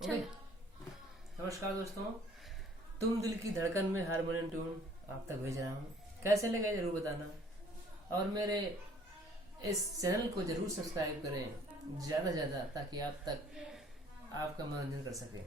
Okay. नमस्कार दोस्तों, तुम दिल की धड़कन में हारमोनियम ट्यून आप तक भेज रहा हूँ। कैसे लगे जरूर बताना, और मेरे इस चैनल को जरूर सब्सक्राइब करें ज़्यादा से ज़्यादा, ताकि आप तक आपका मनोरंजन कर सके।